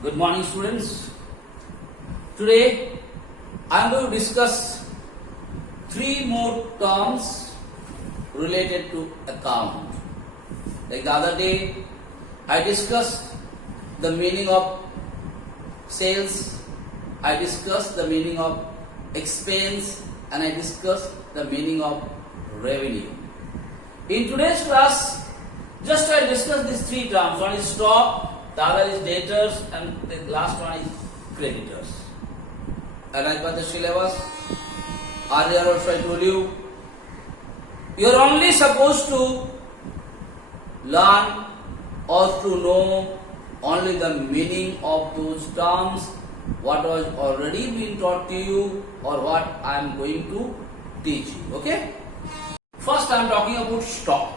Good morning, students. Today I am going to discuss three more terms related to account. Like the other day, I discussed the meaning of sales, I discussed the meaning of expense, and I discussed the meaning of revenue. In today's class, just I discussed these three terms. One is stock, the other is debtors, and the last one is creditors. And as per the syllabus, earlier also I told you, you are only supposed to learn or to know only the meaning of those terms, what was already been taught to you or what I am going to teach you. Okay? First I am talking about stock.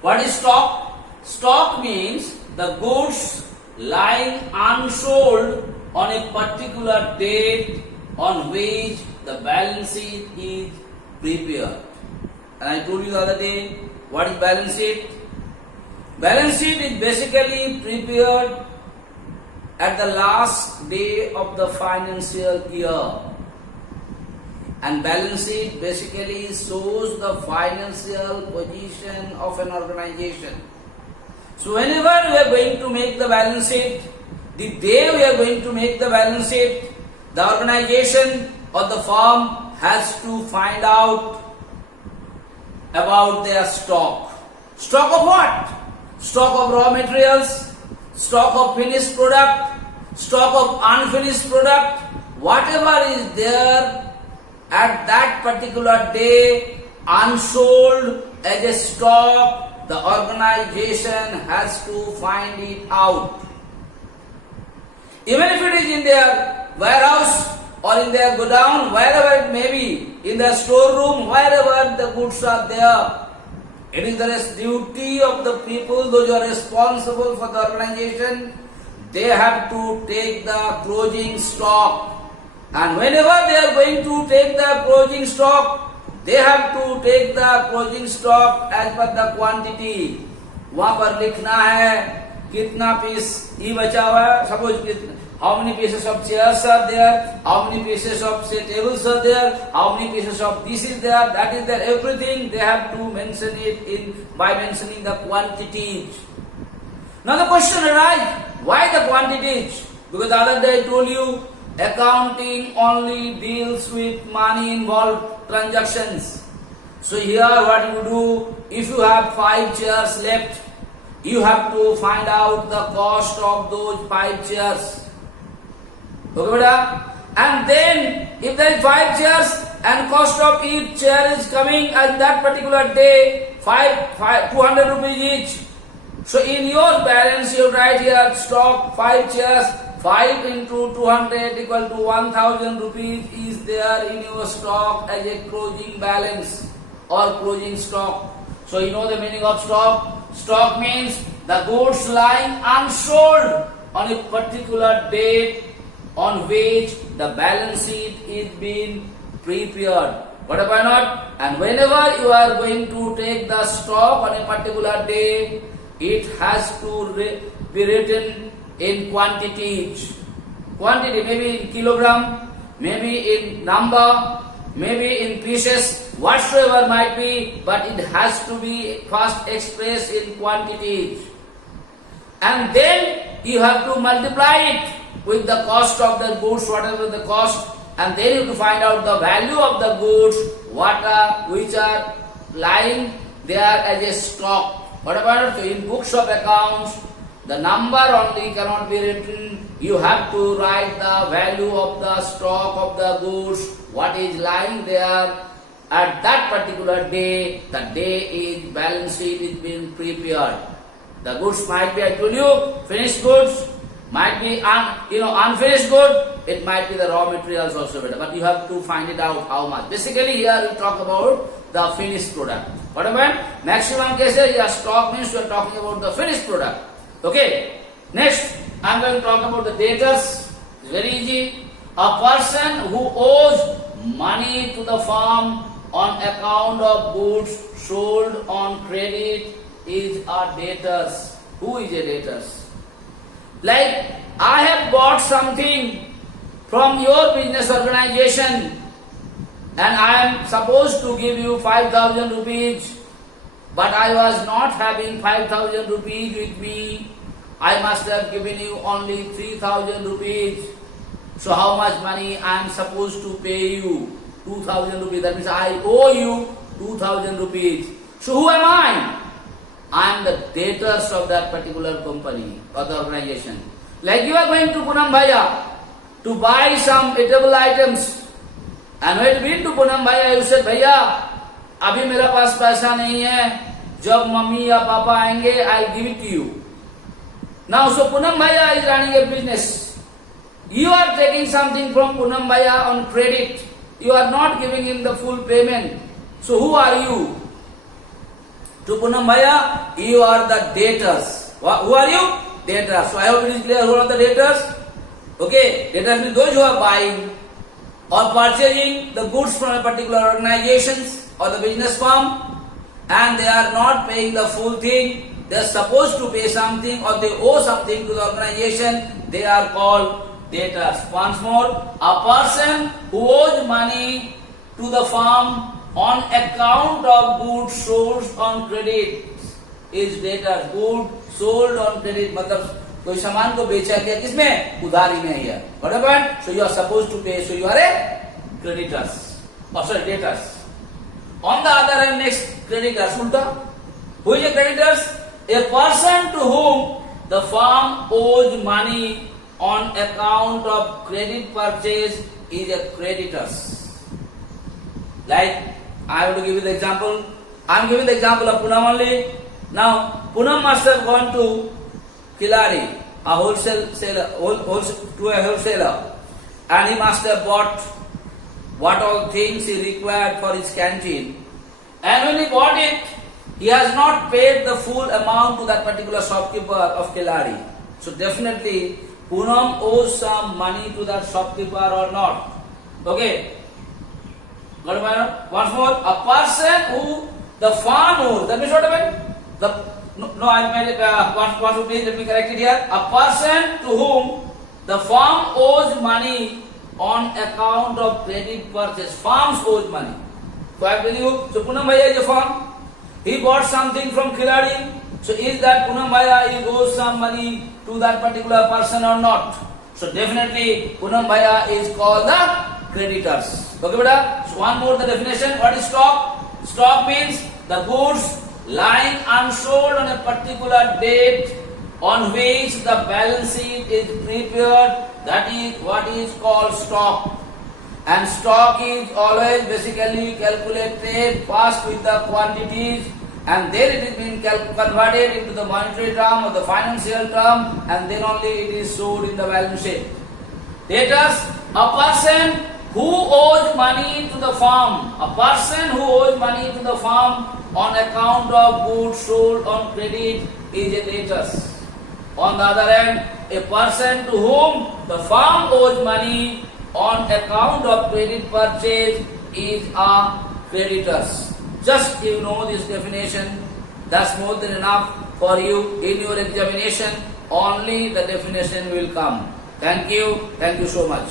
What is stock? Stock means the goods lying unsold on a particular date on which the balance sheet is prepared. And I told you the other day, what is balance sheet? Balance sheet is basically prepared at the last day of the financial year. And balance sheet basically shows the financial position of an organization. So whenever we are going to make the balance sheet, the day we are going to make the balance sheet, the organization or the firm has to find out about their stock. Stock of what? Stock of raw materials, stock of finished product, stock of unfinished product, whatever is there at that particular day unsold as a stock, the organization has to find it out. Even if it is in their warehouse or in their godown, wherever it may be, in their storeroom, wherever the goods are there, it is the duty of the people, those who are responsible for the organization, they have to take the closing stock. And whenever they are going to take the closing stock, they have to take the closing stock as per the quantity. वहाँ पर लिखना है कितना piece ई बचा हुआ है. Suppose how many pieces of chairs are there, how many pieces of say tables are there, how many pieces of this is there, that is there. Everything they have to mention it in by mentioning the quantities. Now the question arises, why the quantities? Because the other day I told you, accounting only deals with money involved transactions. So here what you do, if you have 5 chairs left, you have to find out the cost of those 5 chairs. Okay, beta? And then if there is 5 chairs and cost of each chair is coming at that particular day, 200 rupees each. So in your balance you write here stock 5 chairs, 5 into 200 equal to 1000 rupees is there in your stock as a closing balance or closing stock. So you know the meaning of stock. Stock means the goods lying unsold on a particular date on which the balance sheet is being prepared. What about not? And whenever you are going to take the stock on a particular day, it has to be written in quantities. Quantity maybe in kilogram, maybe in number, maybe in pieces, whatsoever might be, but it has to be first expressed in quantities. And then you have to multiply it with the cost of the goods, whatever the cost, and then you have to find out the value of the goods, which are lying there as a stock. What about it? In books of accounts, the number only cannot be written. You have to write the value of the stock of the goods, what is lying there at that particular day. The day is balance sheet is being prepared. The goods might be, I told you, finished goods, might be unfinished good. It might be the raw materials also better, but you have to find it out how much. Basically here we talk about the finished product. What about maximum cases? Here stock means we are talking about the finished product. Okay. Next, I am going to talk about the debtors. It's very easy. A person who owes money to the firm on account of goods sold on credit is a debtors. Who is a debtors? Like I have bought something from your business organization and I am supposed to give you 5,000 rupees, but I was not having 5,000 rupees with me. I must have given you only 3,000 rupees. So how much money I am supposed to pay you? 2,000 rupees. That means I owe you 2,000 rupees. So who am I? I am the debtors of that particular company or the organization. Like you are going to Punam Bhaiya to buy some eatable items. And when you been to Punam Bhaiya, you said, Bhaiya, abhi mera paas paisa nahi hai. Jab mummy ya papa aayenge, I'll give it to you. Now, so Punam Bhaiya is running a business. You are taking something from Punam Bhaiya on credit. You are not giving him the full payment. So who are you? To Punam Bhaiya, you are the debtors. Who are you? Debtors. So I hope it is clear who are the debtors. Okay, debtors means those who are buying or purchasing the goods from a particular organization or the business firm and they are not paying the full thing. They are supposed to pay something or they owe something to the organization. They are called debtors. Once more, a person who owes money to the firm on account of goods sold on credit is debtors. Goods sold on credit मतलब कोई सामान को बेचा गया किसमें? उधारी में है. Got a point? So you are supposed to pay. So you are a creditors. Or sorry, debtors. On the other hand, next creditors. Ulta. Who is a creditors? A person to whom the firm owes money on account of credit purchase is a creditors. Like I have to give you the example. I am giving the example of Punam only. Now Punam must have gone to Kilari, a wholesaler, and he must have bought what all things he required for his canteen. And when he bought it, he has not paid the full amount to that particular shopkeeper of Kilari. So definitely Punam owes some money to that shopkeeper or not. Okay. Got it? Once more, a person who the farm owes. That means what I mean? I made it. Once please let me correct it here. A person to whom the farm owes money on account of credit purchase. Farms owes money. So I tell you. So Punam Bhaiya is a farm. He bought something from Khiladi. So is that Punam Bhaiya owes some money to that particular person or not? So definitely Punam Bhaiya is called the creditors. Okay, beta? So one more the definition. What is stock? Stock means the goods lying unsold on a particular date on which the balance sheet is prepared. That is what is called stock. And stock is always basically calculated first with the quantities and then it is being converted into the monetary term or the financial term and then only it is sold in the balance sheet. Debtors, a person who owes money to the firm, a person who owes money to the firm on account of goods sold on credit is a debtors. On the other hand, a person to whom the firm owes money on account of credit purchase is a creditors. Just you know this definition, that's more than enough for you in your examination. Only the definition will come. Thank you so much.